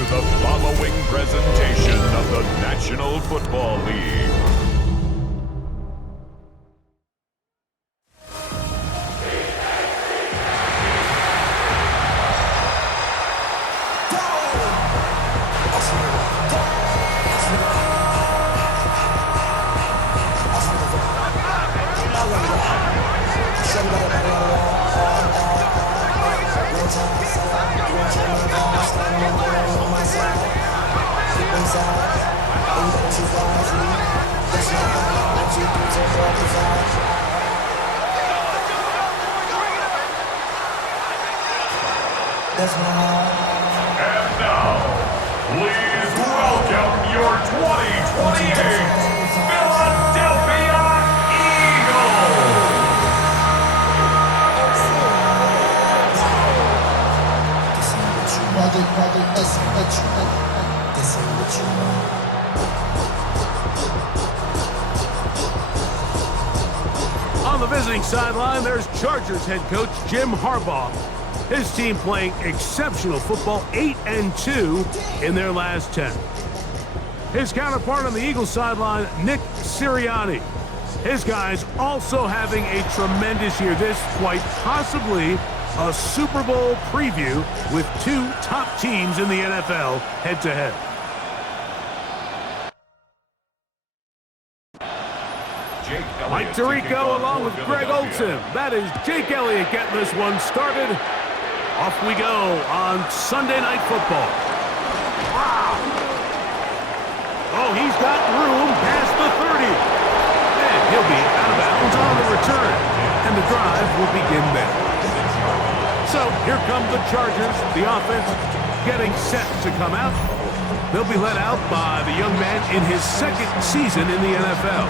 to the following presentation of the National Football League. And now, please welcome your 2028 Philadelphia Eagles! On the visiting sideline, there's Chargers head coach Jim Harbaugh. His team playing exceptional football, 8-2 in their last 10. His counterpart on the Eagles sideline, Nick Sirianni. His guys also having a tremendous year. This quite possibly a Super Bowl preview with two top teams in the NFL head-to-head. Mike Tirico along with Greg Olsen. That is Jake Elliott getting this one started. Off we go on Sunday Night Football. Wow! Oh, he's got room past the 30. And he'll be out of bounds on the return. And the drive will begin there. So here come the Chargers. The offense getting set to come out. They'll be led out by the young man in his second season in the NFL.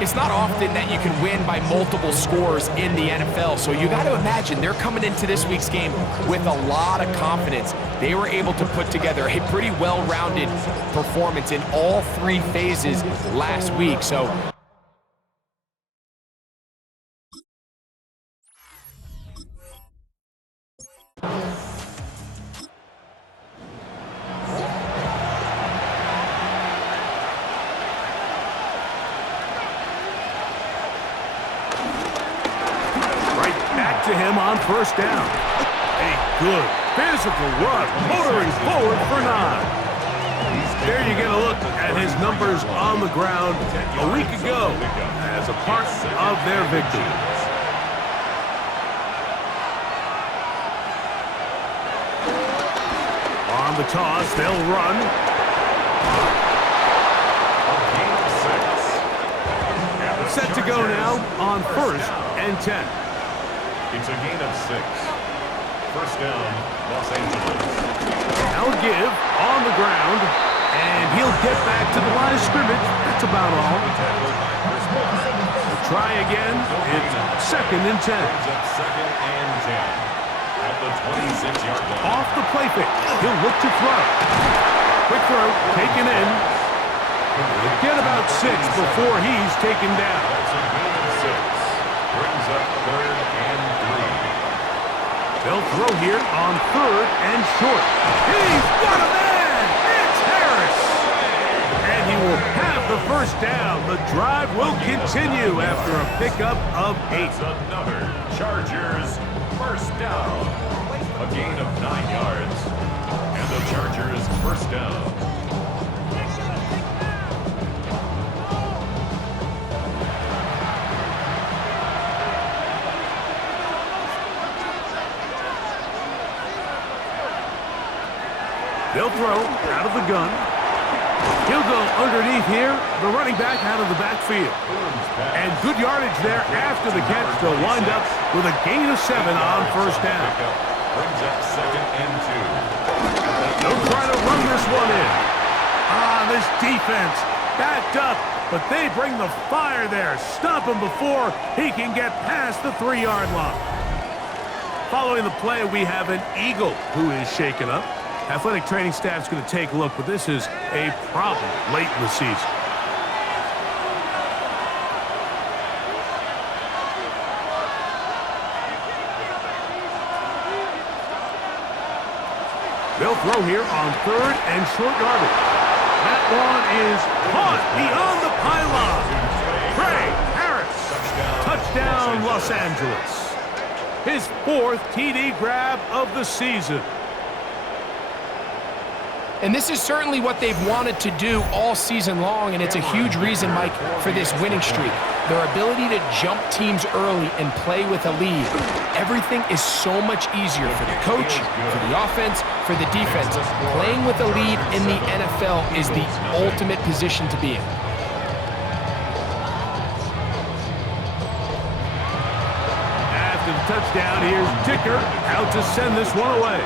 It's not often that you can win by multiple scores in the NFL, so you got to imagine they're coming into this week's game with a lot of confidence. They were able to put together a pretty well-rounded performance in all three phases last week. So to him on first down. A good physical run, motoring forward for 9. There you get a look at his numbers on the ground a week ago as a part of their victory. On the toss, they'll run. Set to go now on 1st and 10. It's a gain of 6. First down, Los Angeles. Now a give on the ground, and he'll get back to the line of scrimmage. That's about all. We'll try again. It's 2nd and 10. Second and 10 at the 26-yard line. Off the play fake. He'll look to throw. Quick throw, taken in. He'll get about 6 before he's taken down. That's a gain of 6. Brings up 3rd and 3. They'll throw here on 3rd and short. He's got a man! It's Harris! And he will have the first down. The drive will continue after a pickup of 8. That's another Chargers first down. A gain of 9 yards. And the Chargers first down. They'll throw out of the gun. He'll go underneath here. The running back out of the backfield. And good yardage there after the catch to wind up with a gain of 7 on first down. Brings up 2nd and 2. They'll try to run this one in. This defense backed up, but they bring the fire there. Stop him before he can get past the 3-yard line. Following the play, we have an Eagle who is shaken up. Athletic training staff's going to take a look, but this is a problem late in the season. They'll throw here on 3rd and short yardage. That one is caught beyond the pylon. Craig Harris. Touchdown, Los Angeles. His 4th TD grab of the season. And this is certainly what they've wanted to do all season long, and it's a huge reason, Mike, for this winning streak. Their ability to jump teams early and play with a lead. Everything is so much easier for the coach, for the offense, for the defense. Playing with a lead in the NFL is the ultimate position to be in. After the touchdown, here's Dicker out to send this one away.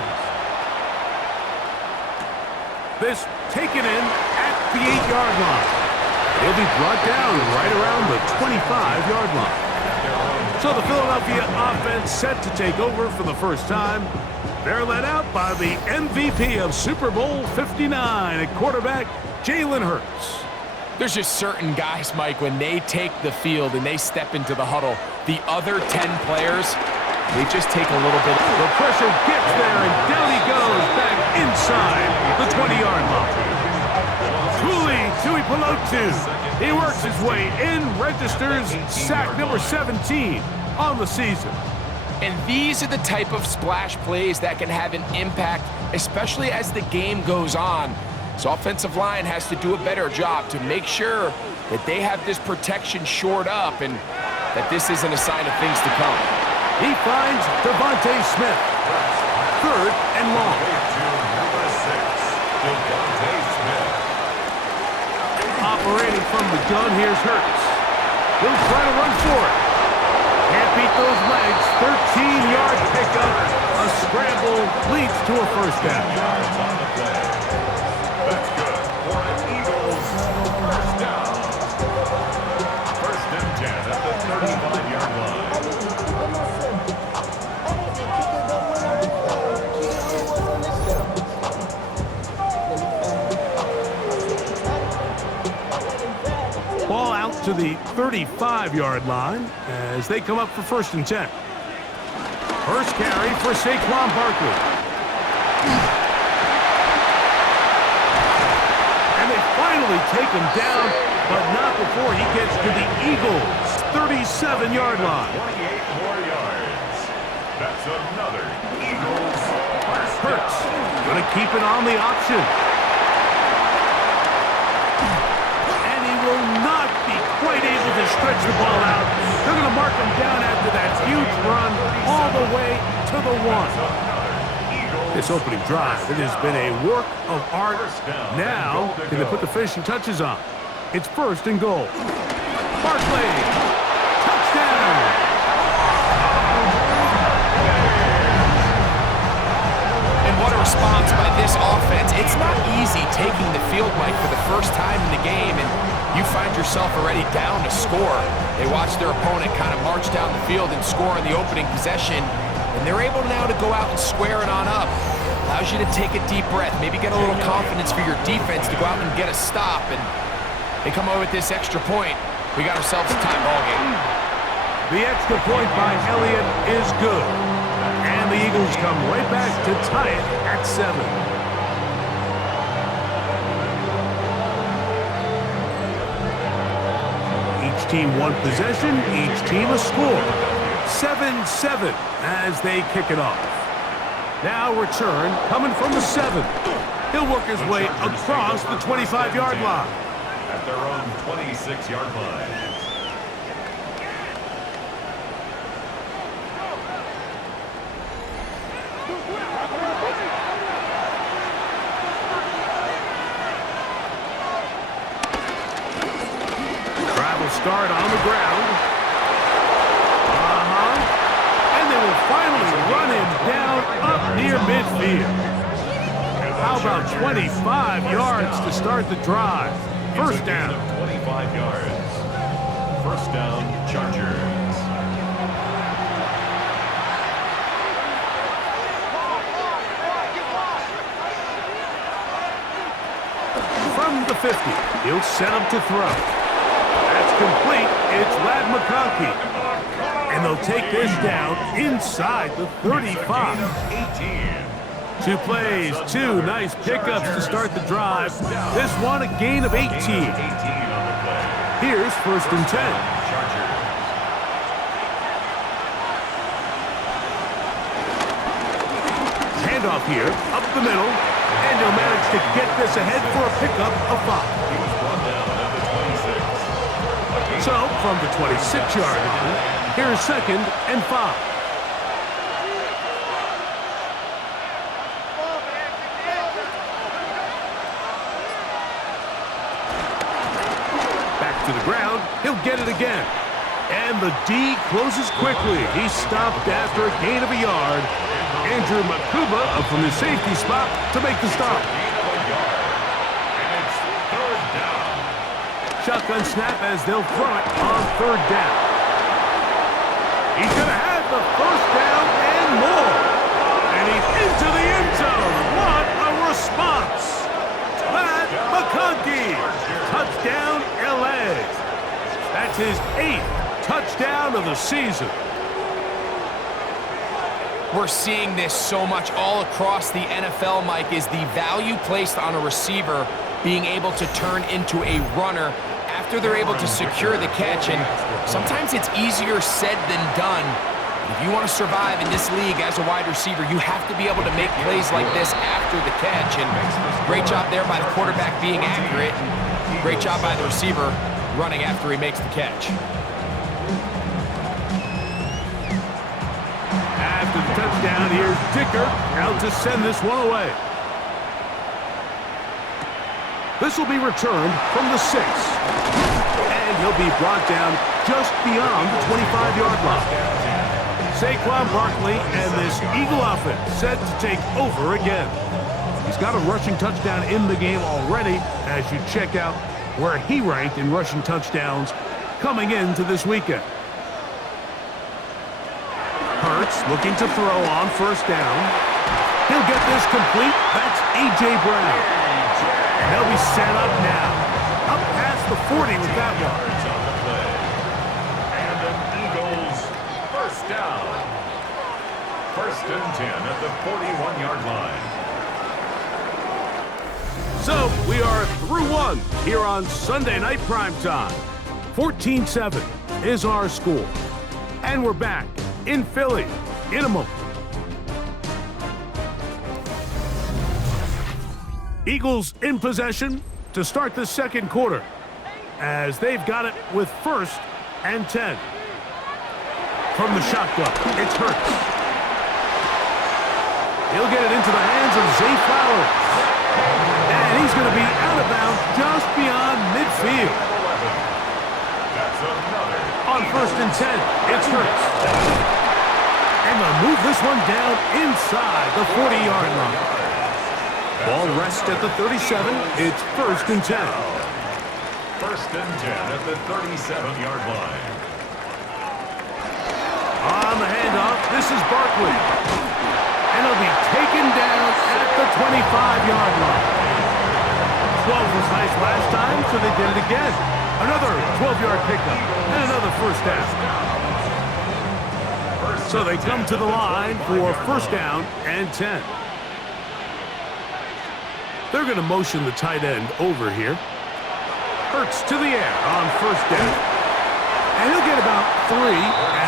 This taken in at the 8-yard line. He'll be brought down right around the 25-yard line. So the Philadelphia offense set to take over for the first time. They're led out by the MVP of Super Bowl 59 at quarterback, Jalen Hurts. There's just certain guys, Mike, when they take the field and they step into the huddle, the other 10 players, they just take a little bit. The pressure gets there, and down he goes back inside the 20-yard line. Tuli Tuipulotu. He works his way in, registers sack number 17 on the season. And these are the type of splash plays that can have an impact, especially as the game goes on. So offensive line has to do a better job to make sure that they have this protection shored up and that this isn't a sign of things to come. He finds Devontae Smith. 3rd and long. Operating from the gun, here's Hurts. He'll try to run for it. Can't beat those legs. 13-yard pickup. A scramble leads to a first down. That's good for an Eagles first down. 1st and 10 at the 35-yard line. Ball out to the 35-yard line as they come up for 1st and 10. First carry for Saquon Barkley. And they finally take him down, but not before he gets to the Eagles' 37-yard line. 28 more yards. That's another Eagles first down. Hurts going to keep it on the option. And he will not be quite able to stretch the ball out. They're going to mark him down after that huge run all the way to the 1. This opening drive, it has been a work of art. Now, can they put the finishing touches on? It's 1st and goal. Barkley, touchdown! And what a response by this offense. It's not easy taking the field, Mike, for the first time in the game, and you find yourself already down to score. They watch their opponent kind of march down the field and score in the opening possession, and they're able now to go out and square it on up. Allows you to take a deep breath, maybe get a little confidence for your defense to go out and get a stop, and they come away with this extra point. We got ourselves a tie ball game. The extra point by Elliott is good, and the Eagles come right back to tie it at 7. Each team one possession, each team a score. 7-7 as they kick it off. Now return coming from the 7. He'll work his way across the 25-yard line. At their own 26-yard line. Travel start on the ground. And they will finally run him down up near midfield. How about 25 yards to start the drive? First down. 25 yards. First down, Chargers. From the 50, he'll set him to throw. That's complete. It's Ladd McConkey. And they'll take this down inside the 35. 18. Two plays, two nice pickups to start the drive. This one, a gain of 18. Here's 1st and 10. Handoff here, up the middle, and he'll manage to get this ahead for a pickup of 5. So, from the 26-yard line, here's 2nd and 5. To the ground, he'll get it again. And the D closes quickly. He's stopped after a gain of a yard. Andrew Makuba from his safety spot to make the stop. Shotgun snap as they'll throw it on 3rd down. He's going to have the 1st down and more. And he's into the end zone. What a response. Matt McConkey. Touchdown, LA. That's his 8th touchdown of the season. We're seeing this so much all across the NFL, Mike, is the value placed on a receiver being able to turn into a runner after they're able to secure the catch. And sometimes it's easier said than done. If you want to survive in this league as a wide receiver, you have to be able to make plays like this after the catch. And great job there by the quarterback being accurate. And great job by the receiver running after he makes the catch. After the touchdown, here's Dicker out to send this one away. This will be returned from the 6. And he'll be brought down just beyond the 25-yard line. Saquon Barkley and this Eagle offense set to take over again. He's got a rushing touchdown in the game already as you check out where he ranked in rushing touchdowns coming into this weekend. Hurts looking to throw on 1st down. He'll get this complete. That's A.J. Brown. And they'll be set up now. Up past the 40 with that one. And an Eagles 1st down. 1st and 10 at the 41-yard line. So, we are through one here on Sunday Night Primetime. 14-7 is our score. And we're back in Philly in a moment. Eagles in possession to start the 2nd quarter as they've got it with 1st and 10. From the shotgun, it's Hurts. He'll get it into the hands of Zay Flowers. And he's going to be out of bounds just beyond midfield. On 1st and 10, it's Hurts. And they'll move this one down inside the 40-yard line. Ball rests at the 37. It's 1st and 10. 1st and 10 at the 37-yard line. On the handoff, this is Barkley. And he'll be taken down at the 25-yard line. 12 was nice last time, so they did it again. Another 12-yard pickup and another 1st down. So they come to the line for 1st down and 10. They're going to motion the tight end over here. Hurts to the air on 1st down. And he'll get about 3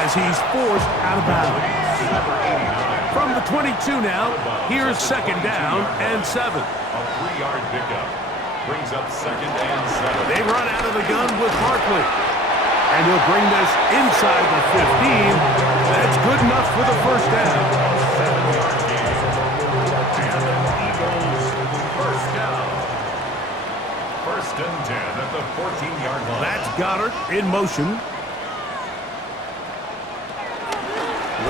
as he's forced out of bounds. From the 22 now, here's 2nd down and 7. A 3-yard pickup brings up 2nd and 7. They run out of the gun with Barkley. And he'll bring this inside the 15. That's good enough for the 1st down. 7-yard gain. And an Eagles 1st down. 1st and 10 at the 14-yard line. That's Goddard in motion.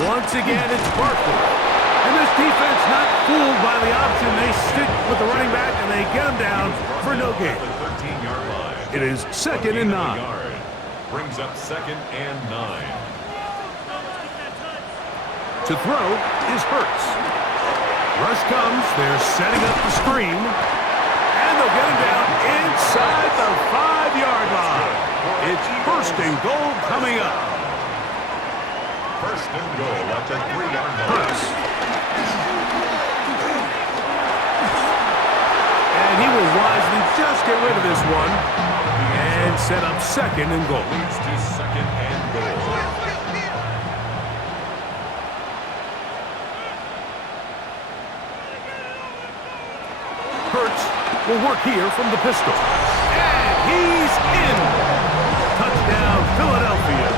Once again, it's Barkley. And this defense not fooled by the option. They stick with the running back, and they get him down for no gain. It is 2nd and 9. Brings up 2nd and 9. To throw is Hurts. Rush comes. They're setting up the screen. And they'll get him down inside the 5-yard line. It's 1st and goal coming up. 1st and goal at the 3-yard line. Hurts. rid of this one and set up second and goal. Leads to second and goal. Hurts will work here from the pistol. And he's in. Touchdown, Philadelphia.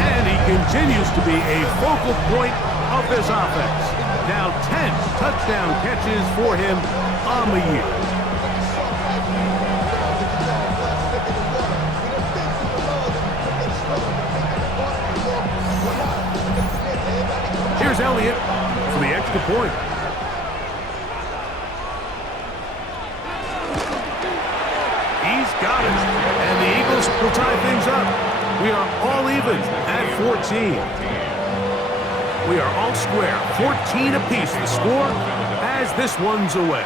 And he continues to be a focal point of this offense. Now 10 touchdown catches for him on the year. Here's Elliott for the extra point. He's got it. And the Eagles will tie things up. We are all even at 14. We are all square. 14 apiece the score as this one's away.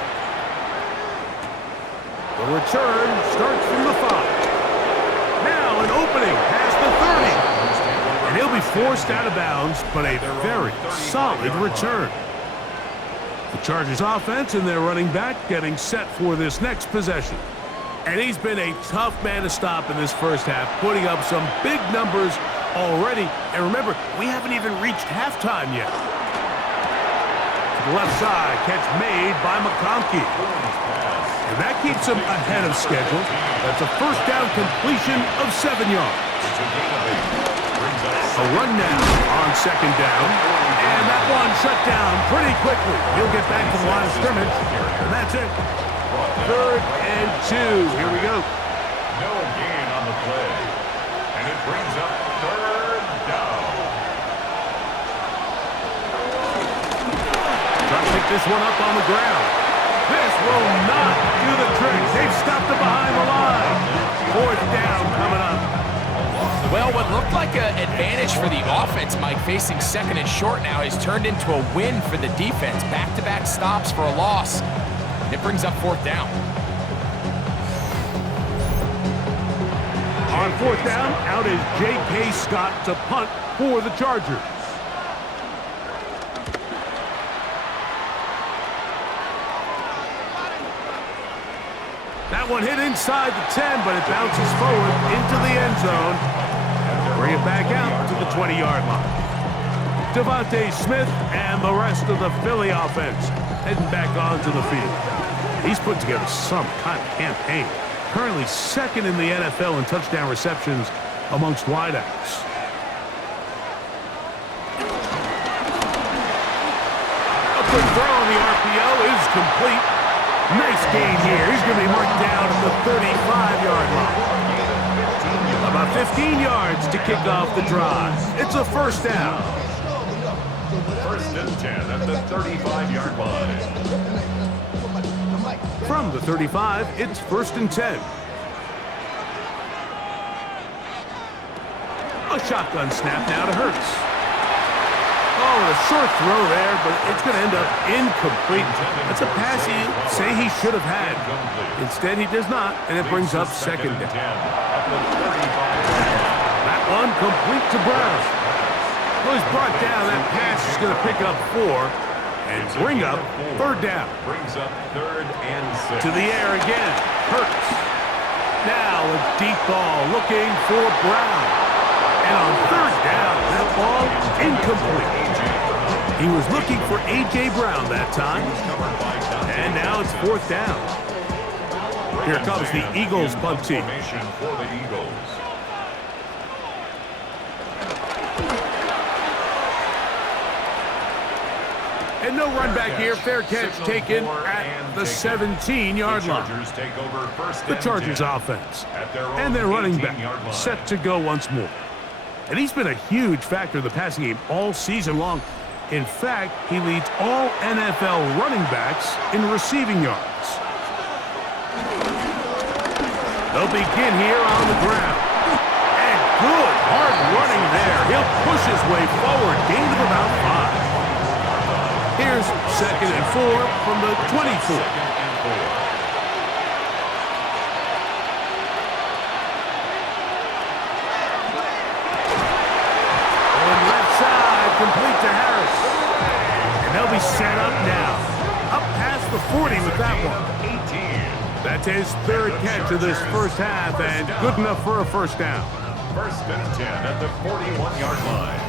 The return starts from the 5. Now an opening past the 30. And he'll be forced out of bounds, but a very solid return. The Chargers offense and their running back getting set for this next possession. And he's been a tough man to stop in this first half, putting up some big numbers already. And remember, we haven't even reached halftime yet. To the left side, catch made by McConkey. And that keeps him ahead of schedule. That's a first down completion of 7 yards. A run now on second down. And that one shut down pretty quickly. He'll get back to the line of scrimmage. And that's it. 3rd and 2. Here we go. No gain on the play. And it brings up 3rd down. Trying to pick this one up on the ground. This will not do the trick. They've stopped it behind the line. 4th down coming up. Well, what looked like an advantage for the offense, Mike, facing 2nd and short now, has turned into a win for the defense. Back-to-back stops for a loss. It brings up 4th down. On 4th down, out is J.K. Scott to punt for the Chargers. That one hit inside the 10, but it bounces forward into the end zone. Bring it back out to the 20-yard line. Devontae Smith and the rest of the Philly offense heading back onto the field. He's put together some kind of campaign. Currently 2nd in the NFL in touchdown receptions amongst wideouts. A quick throw on the RPO is complete. Nice gain here. He's going to be marked down at the 35-yard line. About 15 yards to kick off the drive. It's a first down. 1st and 10 at the 35-yard line. From the 35, it's 1st and 10. A shotgun snap now to Hurts. Oh, a short throw there, but it's going to end up incomplete. That's a pass he say he should have had. Instead, he does not, and it brings up 2nd down. That one complete to Brown. Well, he's brought down. That pass is going to pick up 4. And bring up 3rd down. Brings up 3rd and 6. To the air again. Hurts. Now a deep ball looking for Brown. And on 3rd down, that ball incomplete. He was looking for A.J. Brown that time. And now it's 4th down. Here comes the Eagles punt team. For the Eagles. And no run back here. Fair catch taken at the 17-yard line. The Chargers offense. And their running back set to go once more. And he's been a huge factor in the passing game all season long. In fact, he leads all NFL running backs in receiving yards. They'll begin here on the ground. And good hard running there. He'll push his way forward. Gain of about 5. Here's 2nd and 4 from the 24. And left side, complete to Harris. And they'll be set up now. Up past the 40 with that one. That's his third catch of this first half and good enough for a first down. First and 10 at the 41-yard line.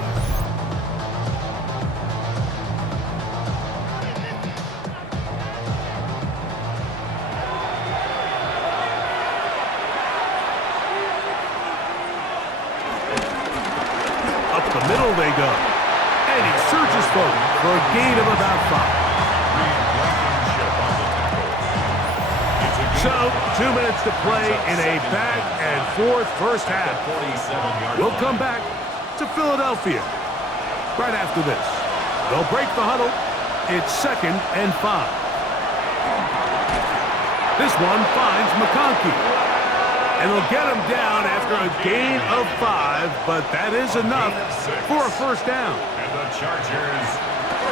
Up the middle they go. And he surges forward for a gain of about 5. So, 2 minutes to play in a back-and-forth first half. We'll come back to Philadelphia right after this. They'll break the huddle. It's 2nd and 5. This one finds McConkey. And they'll get him down after a gain of 5, but that is enough for a first down. And the Chargers.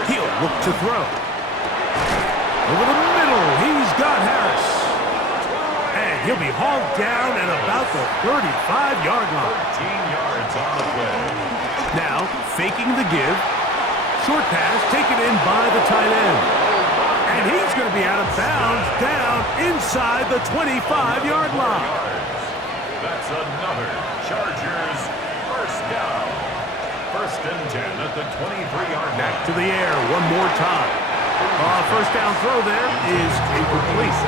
He'll look to throw. Over the middle, he's got Harris. And he'll be hauled down at about the 35-yard line. 13 yards on the play. Now, faking the give. Short pass taken in by the tight end. And he's going to be out of bounds down inside the 25-yard line. That's another Chargers first down. First and 10 at the 23-yard line. Back to the air one more time. First down throw there is incomplete.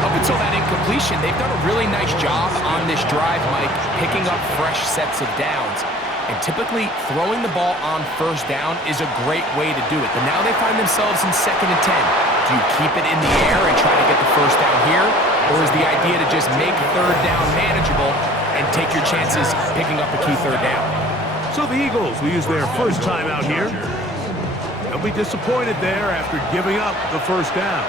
Up until that incompletion, they've done a really nice job on this drive, Mike, picking up fresh sets of downs. And typically, throwing the ball on first down is a great way to do it. But now they find themselves in 2nd and 10. Do you keep it in the air and try to get the first down here? Or is the idea to just make third down manageable and take your chances picking up a key third down? So the Eagles will use their first time out here. They'll be disappointed there after giving up the first down.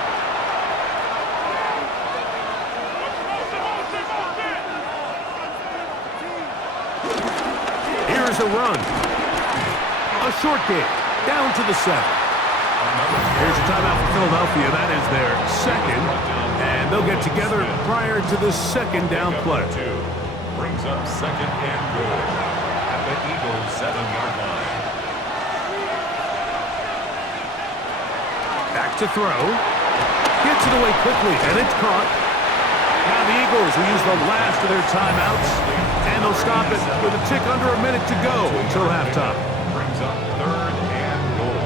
Here's a run. A short game. Down to the 7. Here's a timeout for Philadelphia. That is their second. And they'll get together prior to the second down play. Brings up 2nd and goal at the Eagles 7-yard line. Back to throw. Gets it away quickly, and it's caught. Now the Eagles will use the last of their timeouts, and they'll stop it with a tick under a minute to go until halftime. Brings up 3rd and goal.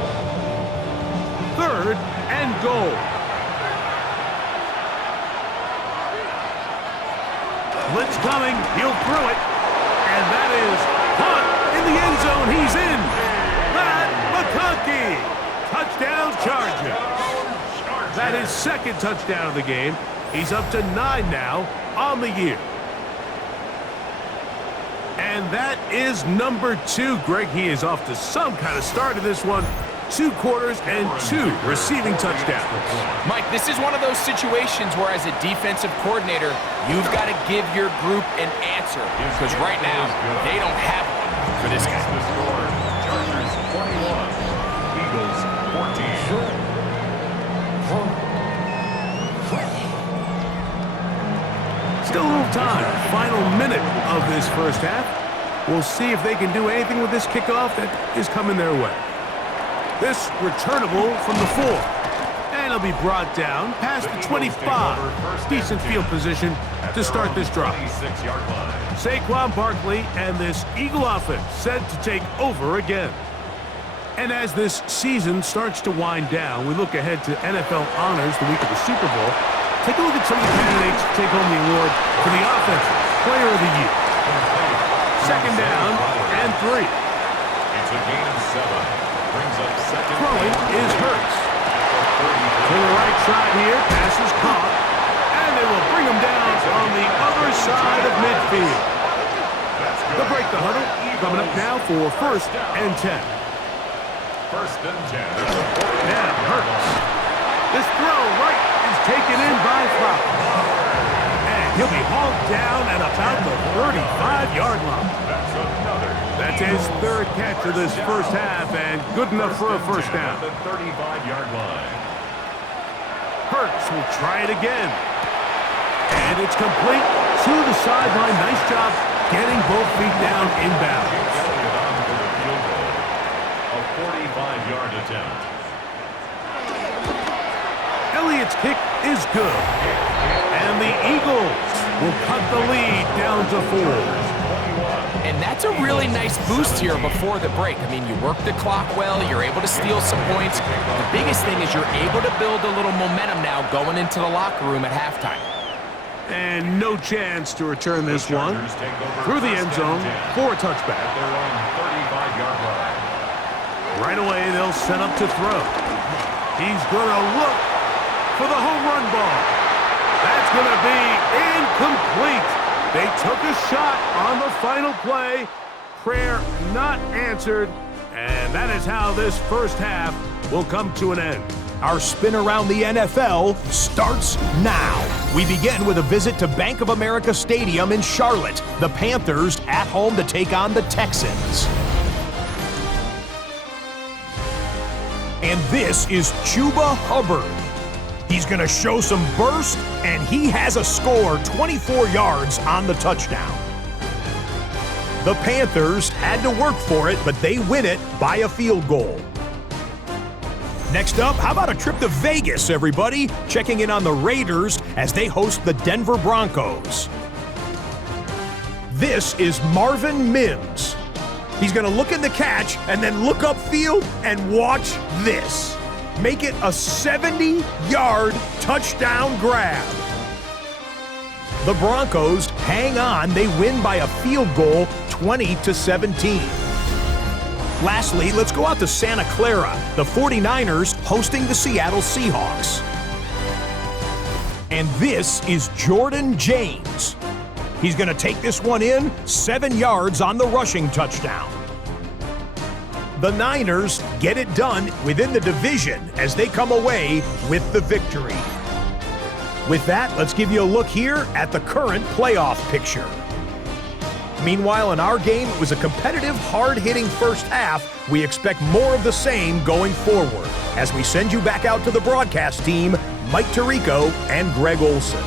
3rd and goal. Blitz coming. He'll throw it. And that is caught in the end zone. He's in. Matt McConkey. Touchdown Chargers. That is 2nd touchdown of the game. He's up to 9 now on the year. And that is number 2. Greg, he is off to some kind of start in this one. 2 quarters and 2 receiving touchdowns. Mike, this is one of those situations where as a defensive coordinator, you've got to give your group an answer because right now they don't have one for this guy. The score, Chargers 21, Eagles 14. Still a little time. Final minute of this first half. We'll see if they can do anything with this kickoff that is coming their way. This returnable from the 4. And it'll be brought down past the 25. Decent field position to start this drive. Saquon Barkley and this Eagle offense set to take over again. And as this season starts to wind down, we look ahead to NFL honors the week of the Super Bowl. Take a look at some of the candidates to take home the award for the Offensive Player of the Year. 2nd down and 3. It's a gain of 7. Brings up 2nd. Throwing is Hurts. To the right side here, pass is caught. And they will bring him down on the other side of midfield. They'll break the huddle. Coming up now for 1st and 10. 1st and 10. Now Hurts. This throw right is taken in by Flowers. And he'll be hauled down at about the 35-yard line. That's his 3rd catch of this first half and good enough for a first down. The 35-yard line. Hurts will try it again. And it's complete to the sideline. Nice job getting both feet down inbounds. A 45-yard attempt. Its kick is good. And the Eagles will cut the lead down to 4. And that's a really nice boost here before the break. I mean, you work the clock well, you're able to steal some points. The biggest thing is you're able to build a little momentum now going into the locker room at halftime. And no chance to return this one through the end zone for a touchback. At their own 35-yard line. Right away, they'll set up to throw. He's going to look for the home run ball. That's going to be incomplete. They took a shot on the final play. Prayer not answered. And that is how this first half will come to an end. Our spin around the NFL starts now. We begin with a visit to Bank of America Stadium in Charlotte. The Panthers at home to take on the Texans. And this is Chuba Hubbard. He's going to show some burst, and he has a score 24 yards on the touchdown. The Panthers had to work for it, but they win it by a field goal. Next up, how about a trip to Vegas, everybody? Checking in on the Raiders as they host the Denver Broncos. This is Marvin Mims. He's going to look in the catch and then look upfield and watch this. Make it a 70-yard touchdown grab. The Broncos hang on. They win by a field goal, 20-17. Lastly, let's go out to Santa Clara. The 49ers hosting the Seattle Seahawks. And this is Jordan James. He's going to take this one in, 7 yards on the rushing touchdown. The Niners get it done within the division as they come away with the victory. With that, let's give you a look here at the current playoff picture. Meanwhile, in our game, it was a competitive, hard-hitting first half. We expect more of the same going forward. As we send you back out to the broadcast team, Mike Tirico and Greg Olson.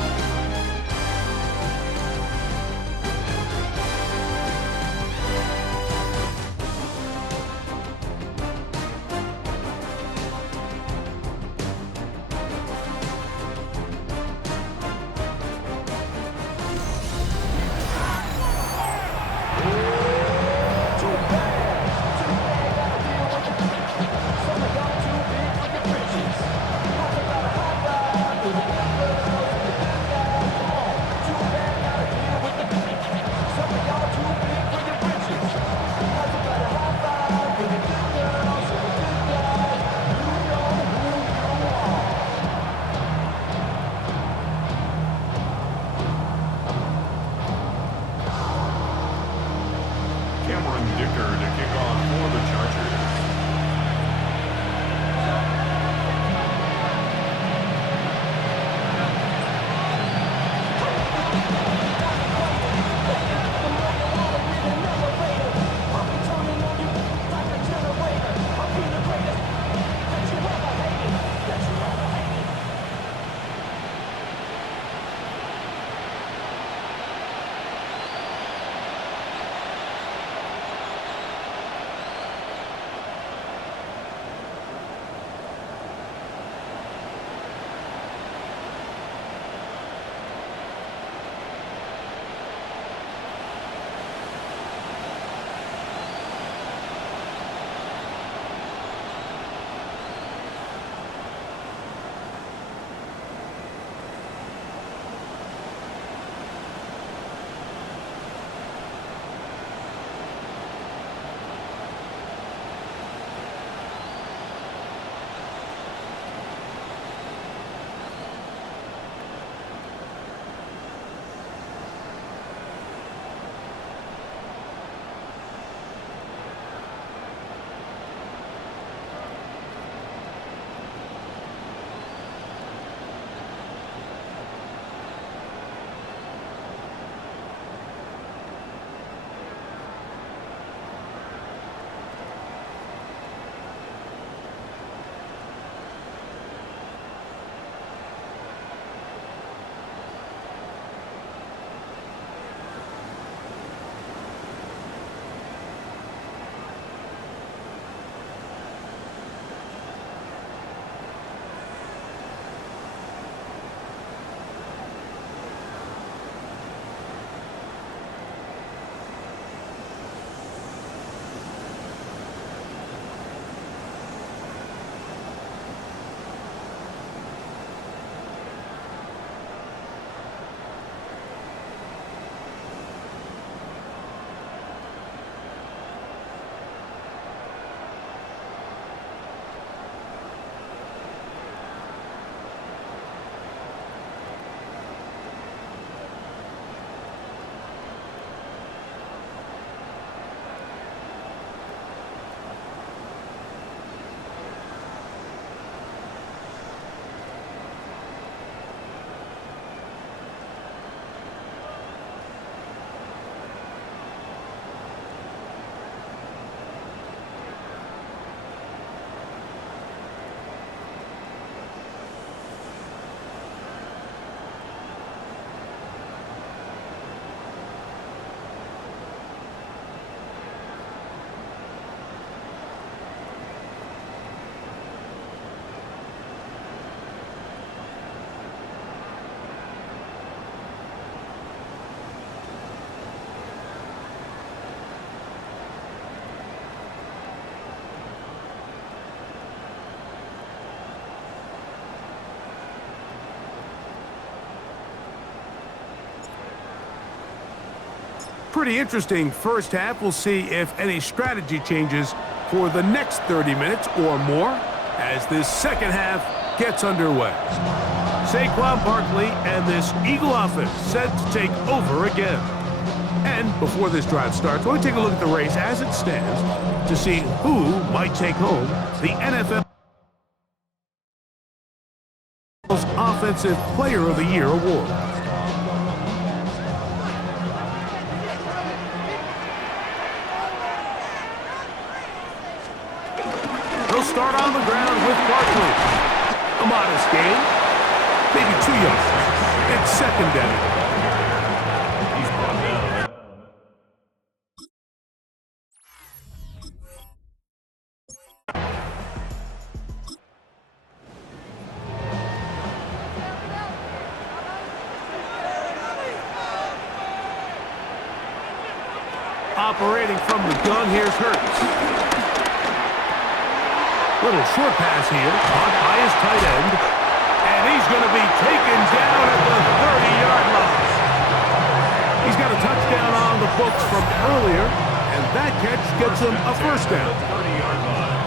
pretty interesting first half. We'll see if any strategy changes for the next 30 minutes or more as this second half gets underway. Saquon Barkley and this Eagle offense set to take over again. And before this drive starts, we'll take a look at the race as it stands to see who might take home the NFL Offensive Player of the Year award. They'll start on the ground with Barkley. A modest gain, maybe 2 yards. It's second down. He's brought down. Operating from the gun, here's Hurts. Little short pass here, caught by his tight end. And he's going to be taken down at the 30-yard line. He's got a touchdown on the books from earlier, and that catch gets him a first down. 30-yard line.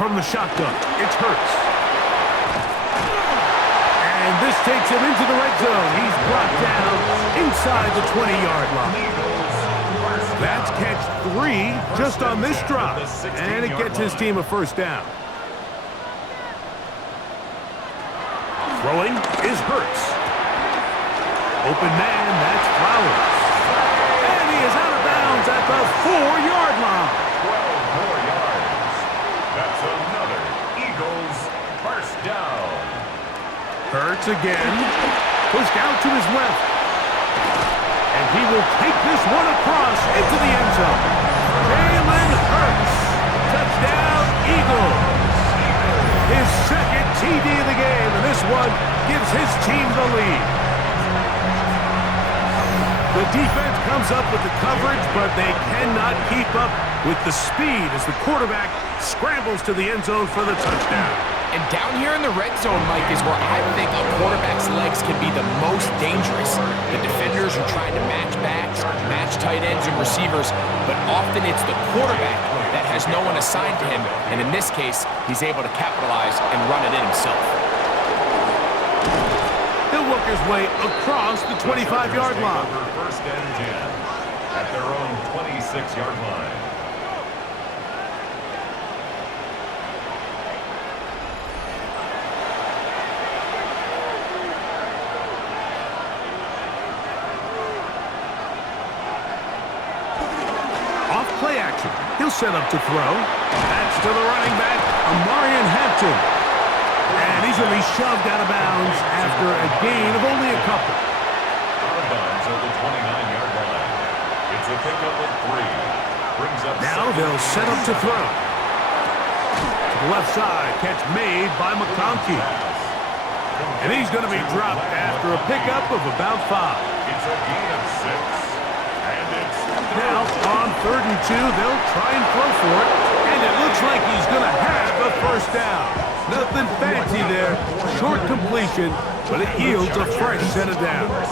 From the shotgun, it's Hurts. And this takes him into the red zone. He's brought down inside the 20-yard line. That's catch 3 just on this drop. And it gets his team a first down. Throwing is Hurts. Open man, that's Flowers. And he is out of bounds at the 4-yard line. 12 more yards. That's another Eagles first down. Hurts again. Pushed out to his left. And he will take this one across into the end zone. Jalen Hurts. Touchdown, Eagles. His second TD of the game, and this one gives his team the lead. The defense comes up with the coverage, but they cannot keep up with the speed as the quarterback scrambles to the end zone for the touchdown. And down here in the red zone, Mike, is where I think a quarterback's legs can be the most dangerous. The defenders are trying to match backs, match tight ends and receivers, but often it's the quarterback that has no one assigned to him, and in this case, he's able to capitalize and run it in himself. He'll work his way across the 25-yard line. First and 10 at their own 26-yard line. Off play action. He'll set up to throw. That's to the running back, Amarian Hampton. And he's going to be shoved out of bounds after a gain of only a couple. Out of bounds at the 29-yard line. It's a pickup of 3. Brings up Now they'll set up to throw. To the left side, catch made by McConkey. And he's going to be dropped after a pickup of about 5. It's a gain of 6. And it's Now, on 3rd and 2, they'll try and throw for it. And it looks like he's going to have a first down. Nothing fancy there. Short completion, but it yields a fresh set of downs.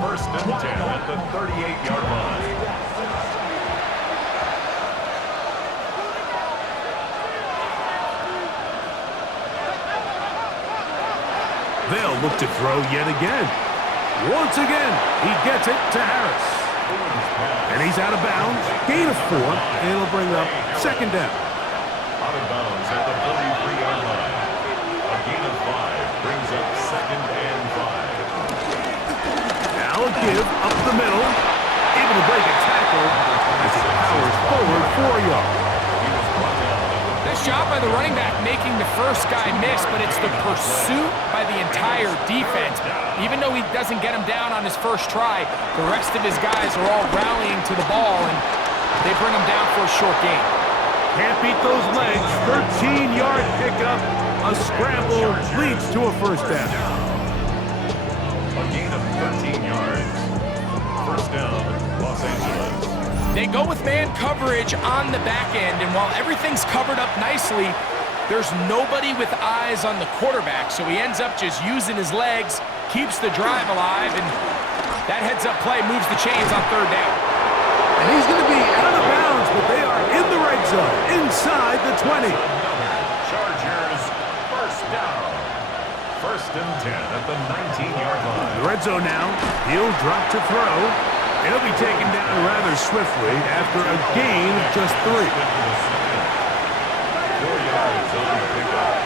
First and 10 at the 38-yard line. They'll look to throw yet again. Once again, he gets it to Harris. And he's out of bounds. Gain of 4, and it'll bring up second down. Out of bounds at the 33-yard line. A gain of 5 brings up second and 5. Now a give up the middle. Able to break a tackle as he powers forward 4 yards. Nice job by the running back making the first guy miss, but it's the pursuit by the entire defense. Even though he doesn't get him down on his first try, the rest of his guys are all rallying to the ball, and they bring him down for a short gain. Can't beat those legs. 13-yard pickup. A scramble leads to a first down. A gain of 13 yards. First down, Los Angeles. They go with man coverage on the back end, and while everything's covered up nicely, there's nobody with eyes on the quarterback, so he ends up just using his legs, keeps the drive alive, and that heads-up play moves the chains on third down. And he's going to be out of bounds, but they are in the red zone, inside the 20. Chargers, first down. First and 10 at the 19-yard line. The red zone now. He'll drop to throw. He'll be taken down rather swiftly after a gain of just 3. 4 yards on the pickup.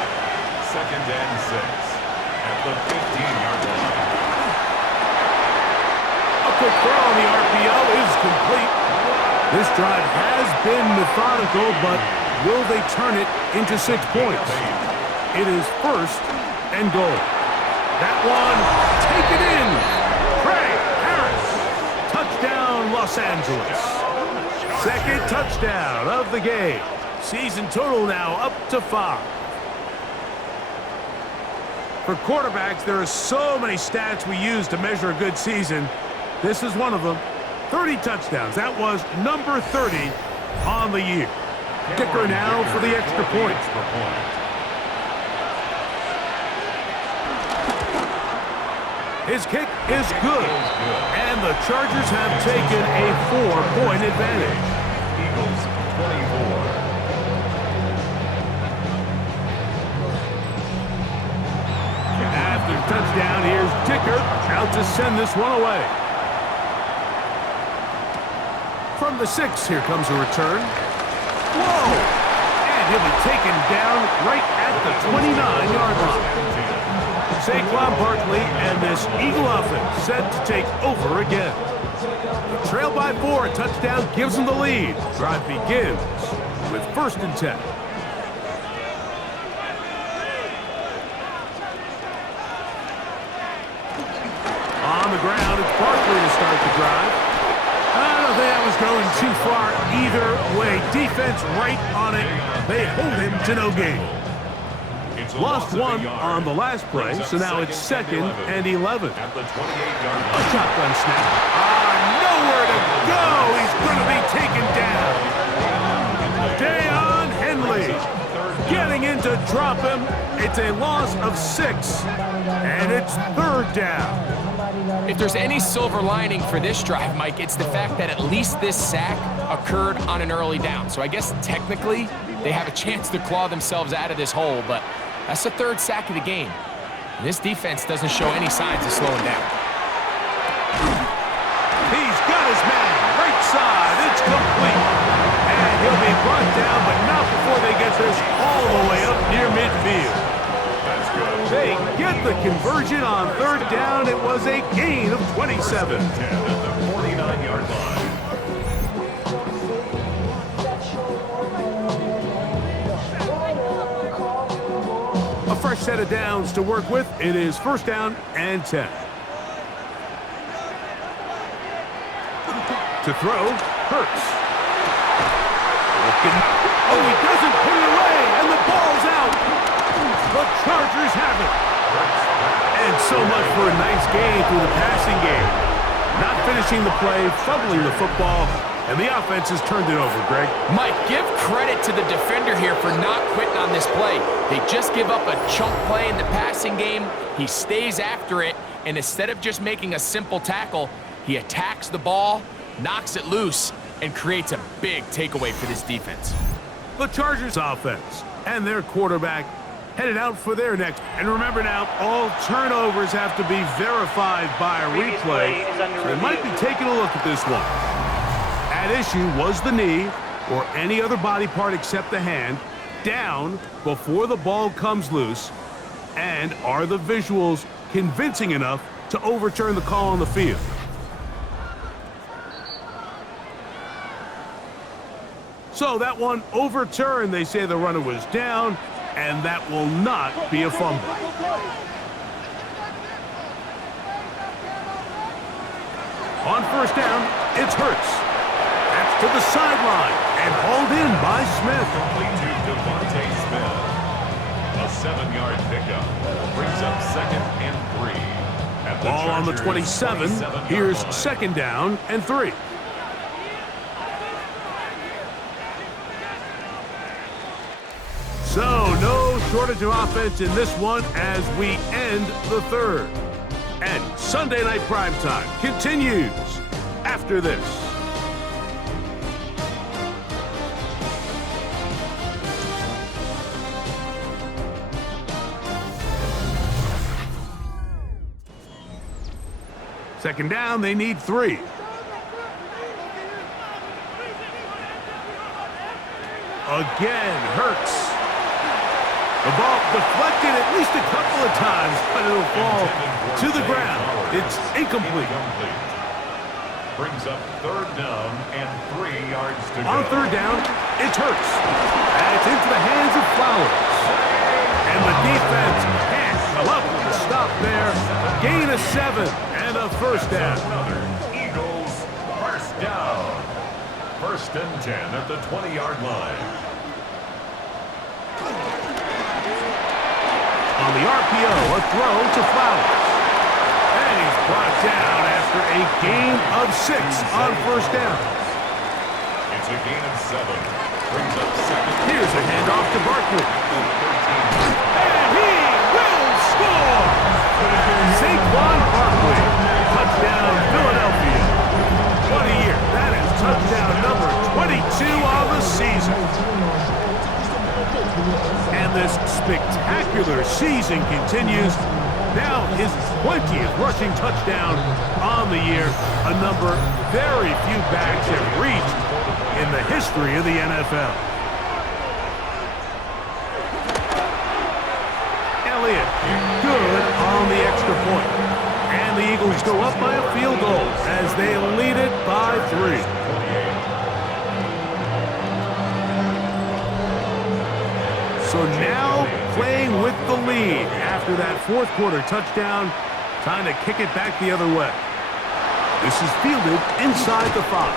Second and 6 at the 15-yard line. A quick throw on the RPO is complete. This drive has been methodical, but will they turn it into 6 points? It is first and goal. That one, take it in. Craig Harris. Touchdown, Los Angeles. Second touchdown of the game. Season total now up to 5. For quarterbacks, there are so many stats we use to measure a good season. This is one of them. 30 touchdowns. That was number 30 on the year. Kicker now for the extra point. His kick is good. And the Chargers have taken a 4-point advantage. Eagles 24. After the touchdown, here's Dicker out to send this one away. From the 6, here comes a return. Whoa! And he'll be taken down right at the 29-yard line. Saquon Barkley and this Eagle offense set to take over again. The trail by 4, a touchdown gives them the lead. Drive begins with first and 10. On the ground, it's Barkley to start the drive. I don't think that was going too far either way. Defense right on it. They hold him to no gain. Lost one on the last play, so now it's second and 11. At the 28-yard A line. shotgun snap. Nowhere to go. He's going to be taken down. Deion Henley getting in to drop him. It's a loss of 6, and it's third down. If there's any silver lining for this drive, Mike, it's the fact that at least this sack occurred on an early down. So I guess technically they have a chance to claw themselves out of this hole, but that's the 3rd sack of the game. And this defense doesn't show any signs of slowing down. He's got his man. Right side. It's complete. And he'll be brought down, but not before they get this all the way up near midfield. That's good. They get the conversion on third down. It was a gain of 27. 10 at the 49-yard line. A fresh set of downs to work with. It is first down and 10. To throw, Hurts. Looking. Oh, he doesn't put it away, and the ball's out. The Chargers have it. And so much for a nice game through the passing game. Not finishing the play, fumbling the football, and the offense has turned it over, Greg. Mike, give credit to the defender here for not quitting on this play. They just give up a chunk play in the passing game. He stays after it, and instead of just making a simple tackle, he attacks the ball, knocks it loose, and creates a big takeaway for this defense. The Chargers offense and their quarterback headed out for their next. And remember now, all turnovers have to be verified by a replay. So they might be taking a look at this one. At issue was the knee or any other body part except the hand down before the ball comes loose. And are the visuals convincing enough to overturn the call on the field? So that one overturned. They say the runner was down, and that will not be a fumble. On first down, it's Hurts. That's to the sideline, and And hauled in by Smith. Complete to Devontae Smith. A 7-yard pickup brings up 2nd and 3. At the Ball on the Chargers' 27. 27-yard Here's line. 2nd down and 3. So, no shortage of offense in this one as we end the 3rd. And Sunday Night Primetime continues after this. Second down, they need 3. Again, Hurts. The ball deflected at least a couple of times, but it'll fall to the ground. It's incomplete. Brings up 3rd down and 3 yards to go. On 3rd down, it's Hurts. And it's into the hands of Flowers. And the defense can't come up with a stop there. Gain of 7 and a 1st down. Another Eagles 1st down. 1st and 10 at the 20-yard line. On the RPO, a throw to Flowers. And he's brought down after a gain of 6 on 1st down. It's a gain of 7. Brings up 2nd. Here's a handoff to Barkley. And he will score! Saquon Barkley. Touchdown, Philadelphia. What a year. That is touchdown number 22 on the season. And this spectacular season continues. Now his 20th rushing touchdown on the year, a number very few backs have reached in the history of the NFL. Elliott, good on the extra point. And the Eagles go up by a field goal as they lead it by 3. So now playing with the lead after that 4th quarter touchdown, trying to kick it back the other way. This is fielded inside the 5.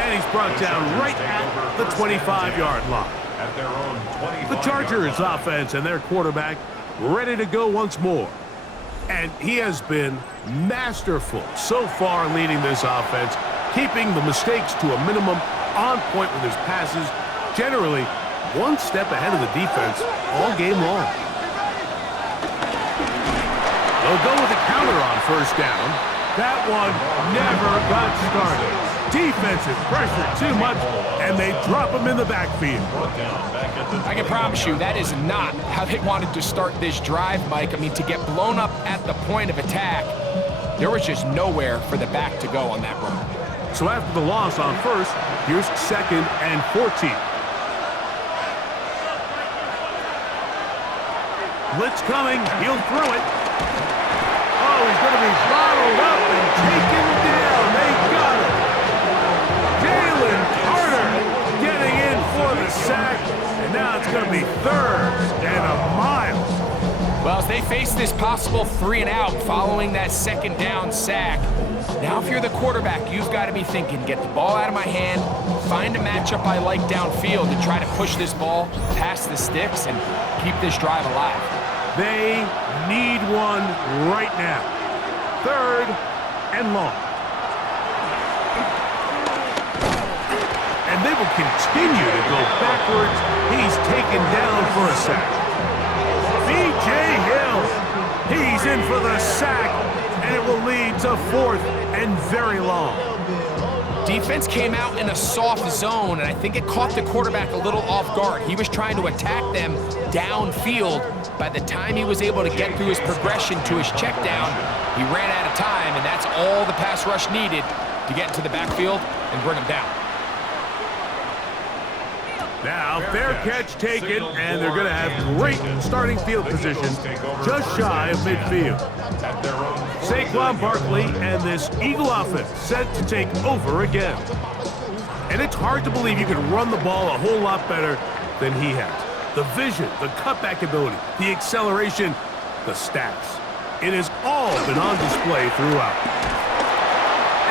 And he's brought down right at the 25-yard line. At their own 25. The Chargers offense and their quarterback ready to go once more. And he has been masterful so far leading this offense, keeping the mistakes to a minimum, on point with his passes, generally one step ahead of the defense all game long. They'll go with a counter on 1st down. That one never got started. Defensive pressure too much, and they drop him in the backfield. I can promise you that is not how they wanted to start this drive, Mike. I mean, to get blown up at the point of attack, there was just nowhere for the back to go on that run. So after the loss on 1st, here's 2nd and 14. Blitz coming, he'll throw it. Oh, he's going to be bottled up and taken down. They got him. Jalen Carter getting in for the sack, and now it's going to be 3rd and a mile. Well, as they face this possible 3 and out following that 2nd down sack, now if you're the quarterback, you've got to be thinking, get the ball out of my hand, find a matchup I like downfield and try to push this ball past the sticks and keep this drive alive. They need one right now. 3rd and long. And they will continue to go backwards. He's taken down for a sack. B.J. Hill, he's in for the sack, and it will lead to 4th and very long. Defense came out in a soft zone, and I think it caught the quarterback a little off guard. He was trying to attack them downfield. By the time he was able to get through his progression to his check down, he ran out of time, and that's all the pass rush needed to get into the backfield and bring him down. Now, fair catch taken, and they're going to have great starting field position just shy of midfield. Saquon Barkley and this Eagle offense set to take over again. And it's hard to believe you can run the ball a whole lot better than he has. The vision, the cutback ability, the acceleration, the stats. It has all been on display throughout.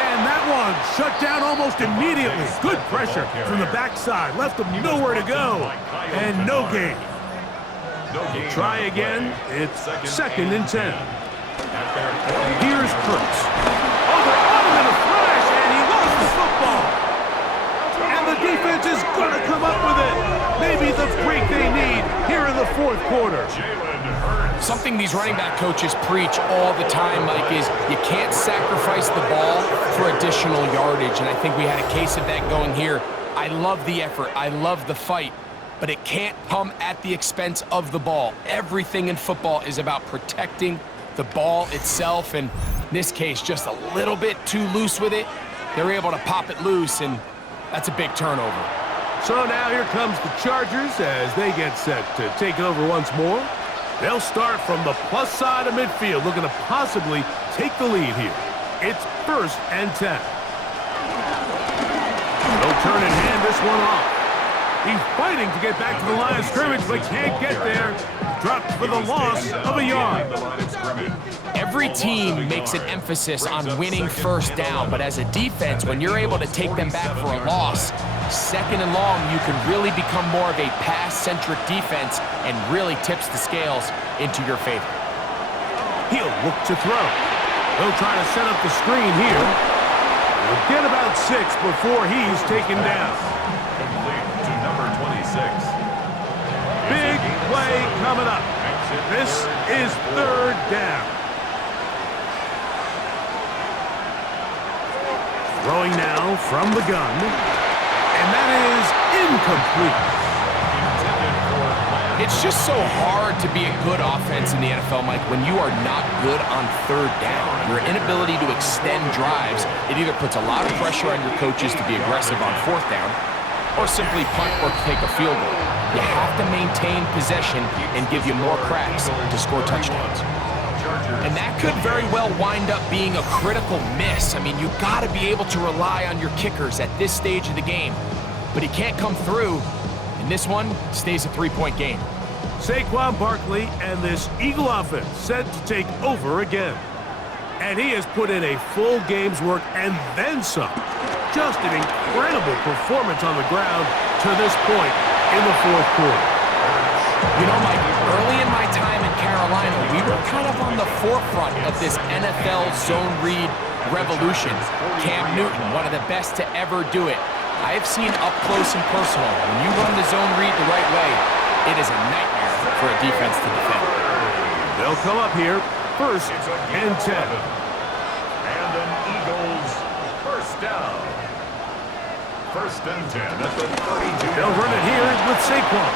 And And that one shut down almost immediately. Good pressure from the backside. Left him nowhere to go. And no gain. Try again. It's 2nd and 10. Here's Hurts. Oh, they're on him in a flash, and he lost the football. And the defense is going to come up with it. Maybe the break they need here in the 4th quarter. Something these running back coaches preach all the time, Mike, is you can't sacrifice the ball for additional yardage, and I think we had a case of that going here. I love the effort. I love the fight, but it can't come at the expense of the ball. Everything in football is about protecting the ball itself, and in this case, just a little bit too loose with it. They're able to pop it loose, and that's a big turnover. So now here comes the Chargers as they get set to take over once more. They'll start from the plus side of midfield, looking to possibly take the lead here. It's 1st and 10. They'll turn and hand this one off. He's fighting to get back to the line of scrimmage, but can't get there. Dropped for the loss of a yard. Every team makes an emphasis on winning 1st down, but as a defense, when you're able to take them back for a loss, 2nd and long, you can really become more of a pass-centric defense and really tips the scales into your favor. He'll look to throw. They'll try to set up the screen here. He'll get about 6 before he's taken down. Complete to number 26. Big play coming up. This is 3rd down. Throwing now from the gun. And that is incomplete. It's just so hard to be a good offense in the NFL, Mike, when you are not good on 3rd down. Your inability to extend drives, it either puts a lot of pressure on your coaches to be aggressive on 4th down or simply punt or take a field goal. You have to maintain possession and give you more cracks to score touchdowns. And that could very well wind up being a critical miss. I mean, you've got to be able to rely on your kickers at this stage of the game. But he can't come through, and this one stays a 3-point game. Saquon Barkley and this Eagle offense set to take over again. And he has put in a full game's work and then some. Just an incredible performance on the ground to this point in the 4th quarter. You know, Mike, early in my time in Carolina, we were kind of on the forefront of this NFL zone read revolution. Cam Newton, one of the best to ever do it. I have seen up close and personal, when you run the zone read the right way, it is a nightmare for a defense to defend. They'll come up here, 1st and 10. And an Eagles 1st down. 1st and 10 at the 32. They'll run it here with Saquon.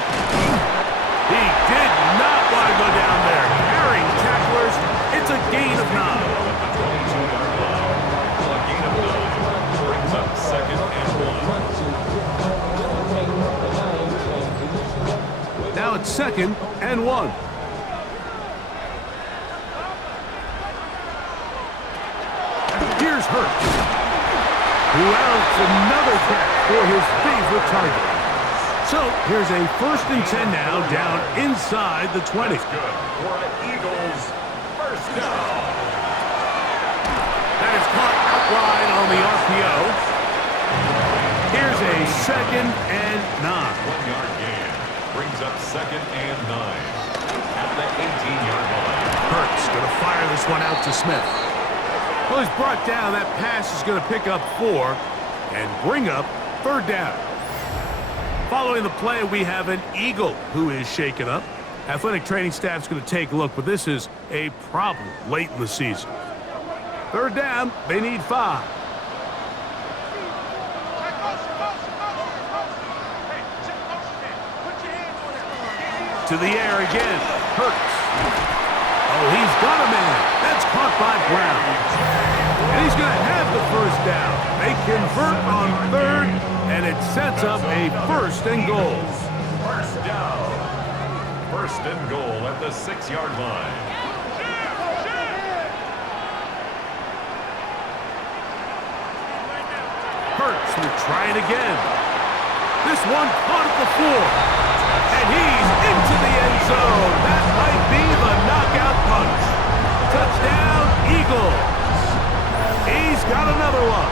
He did not want to go down there. Carrying tacklers, it's a gain of 9. At the 22-yard line. A gain of 9 brings up 2nd and 1. Now it's 2nd and 1. Here's Hurts, who outs another catch for his favorite target. So here's a 1st and 10 now, down inside the 20. That's good for an Eagles 1st down. That is caught outside on the RPO. Here's a 2nd and 9. 1-yard gain brings up 2nd and 9 at the 18-yard line. Hurts going to fire this one out to Smith. Well, he's brought down. That pass is going to pick up 4 and bring up 3rd down. Following the play, we have an Eagle who is shaken up. Athletic training staff's going to take a look, but this is a problem late in the season. 3rd down, they need 5. To the air again, Hurts. Oh, he's got a man. That's caught by Brown. And he's going to have the 1st down. They convert on 3rd, and it sets up a 1st and goal. 1st down. 1st and goal at the 6-yard line. Hurts will try it again. This one caught at the 4. And he's into the end zone. That might be the knockout punch. Touchdown, Eagles. He's got another one.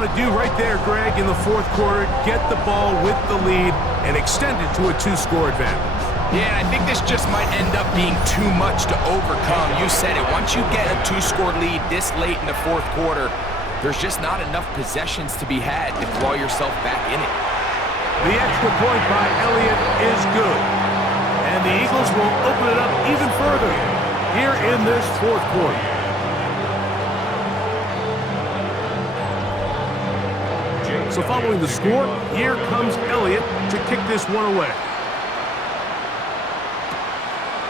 want to do right there, Greg, in the fourth quarter, get the ball with the lead and extend it to a 2-score advantage. Yeah, and I think this just might end up being too much to overcome. You said it. Once you get a 2-score lead this late in the fourth quarter, there's just not enough possessions to be had to claw yourself back in it. The extra point by Elliott is good. And the Eagles will open it up even further here in this fourth quarter. So following the score, here comes Elliott to kick this one away.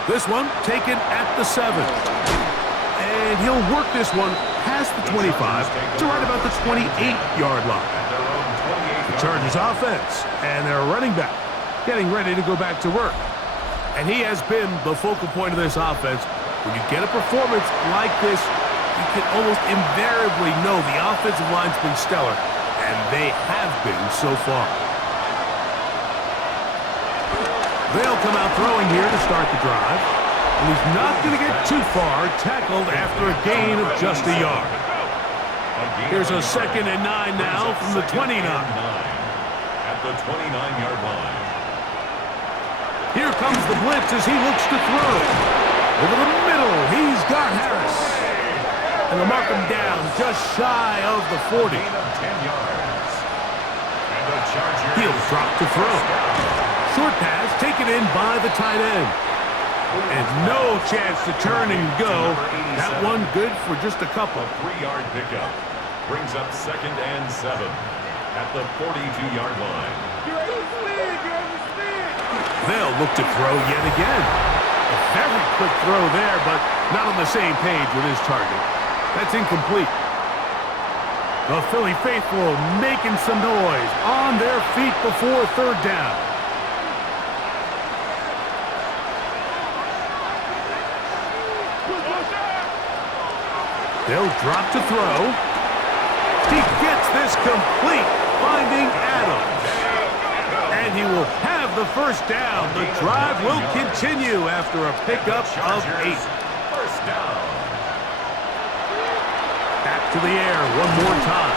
This one taken at the 7. And he'll work this one past the 25 to right about the 28-yard line. The Chargers offense and their running back getting ready to go back to work. And he has been the focal point of this offense. When you get a performance like this, you can almost invariably know the offensive line's been stellar, and they have been so far. They'll come out throwing here to start the drive. And he's not going to get too far, tackled after a gain of just a yard. Here's a 2nd and 9 now from the 29. At the 29-yard line. Here comes the blitz as he looks to throw. Over the middle, he's got Harris. And they'll mark him down just shy of the 40. Gain of 10 yards. And the Chargers. He'll drop to throw. Short pass taken in by the tight end. And no chance to turn and go. That one good for just a couple. A 3-yard pickup. Brings up 2nd and 7 at the 42-yard line. They'll look to throw yet again. A very quick throw there, but not on the same page with his target. That's incomplete. The Philly faithful making some noise on their feet before 3rd down. They'll drop to throw. He gets this complete, finding Adams. And he will have the 1st down. The drive will continue after a pickup of 8. 1st down. Back to the air one more time.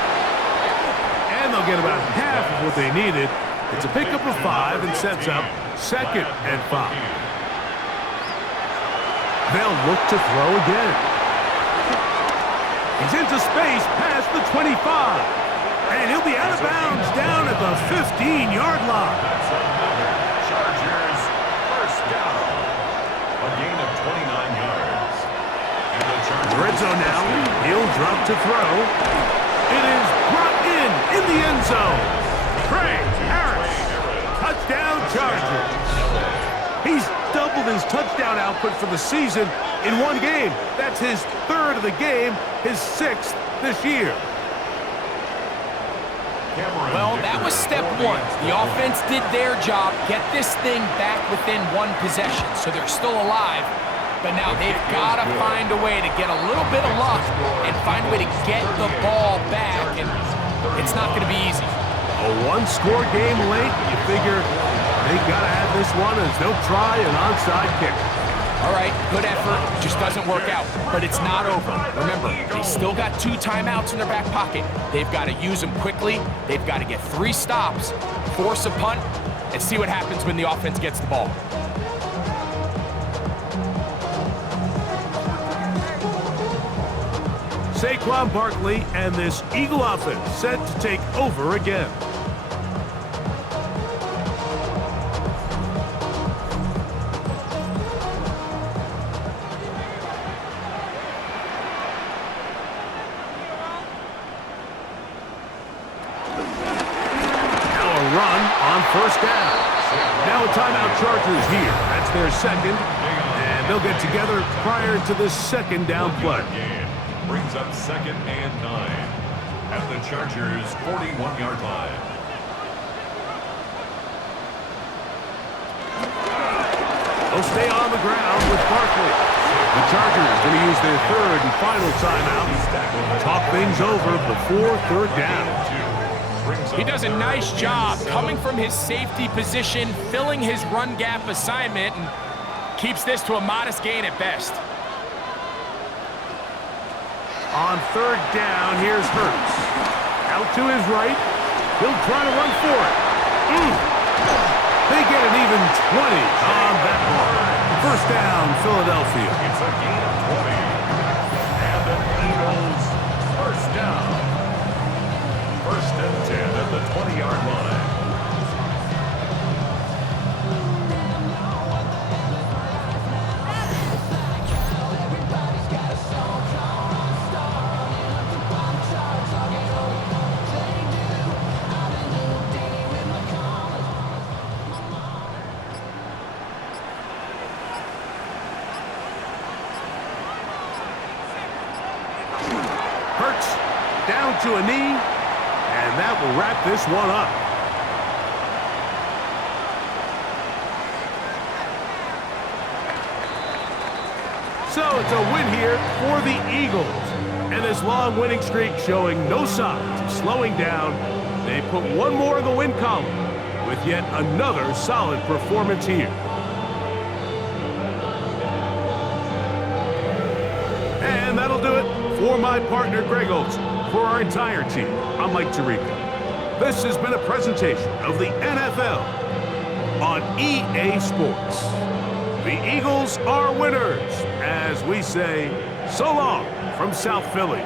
And they'll get about half of what they needed. It's a pickup of 5 and sets up 2nd and 5. They'll look to throw again. He's into space past the 25. And he'll be out of bounds down at the 15-yard line. That's another Chargers 1st down. A gain of 29 yards. And the Chargers. Red zone now. He'll drop to throw. It is brought in the end zone. Craig Harris. Touchdown Chargers. He's doubled his touchdown output for the season in one game. That's his 3rd of the game, his 6th this year. Well, that was step 1. The offense did their job, get this thing back within 1 possession, so they're still alive. But now they've got to find a way to get a little bit of luck and find a way to get the ball back, and it's not going to be easy. A 1-score game late, you figure they got to have this one as they'll try an onside kick. All right, good effort, just doesn't work out, but it's not over. Remember, they still got 2 timeouts in their back pocket. They've got to use them quickly. They've got to get 3 stops, force a punt, and see what happens when the offense gets the ball. Saquon Barkley and this Eagle offense set to take over again. On 1st down. Now a timeout Chargers here. That's their 2nd. And they'll get together prior to this 2nd down play. Brings up 2nd and 9 at the Chargers 41-yard line. They'll stay on the ground with Barkley. The Chargers going to use their 3rd and final timeout. Talk things over before 3rd down. He does a nice job coming from his safety position, filling his run gap assignment, and keeps this to a modest gain at best. On 3rd down, here's Hurts. Out to his right. He'll try to run for it. They get an even 20 on that ball. First down, Philadelphia. It's a gain of 20. And an Eagles first down. First and 10 at the 20-yard line. Hurts down to a knee, and that will wrap this one up. So it's a win here for the Eagles. And this long winning streak showing no signs of slowing down. They put one more in the win column with yet another solid performance here. And that'll do it for my partner, Greg Olsen. For our entire team, I'm Mike Tirico. This has been a presentation of the NFL on EA Sports. The Eagles are winners, as we say, so long from South Philly.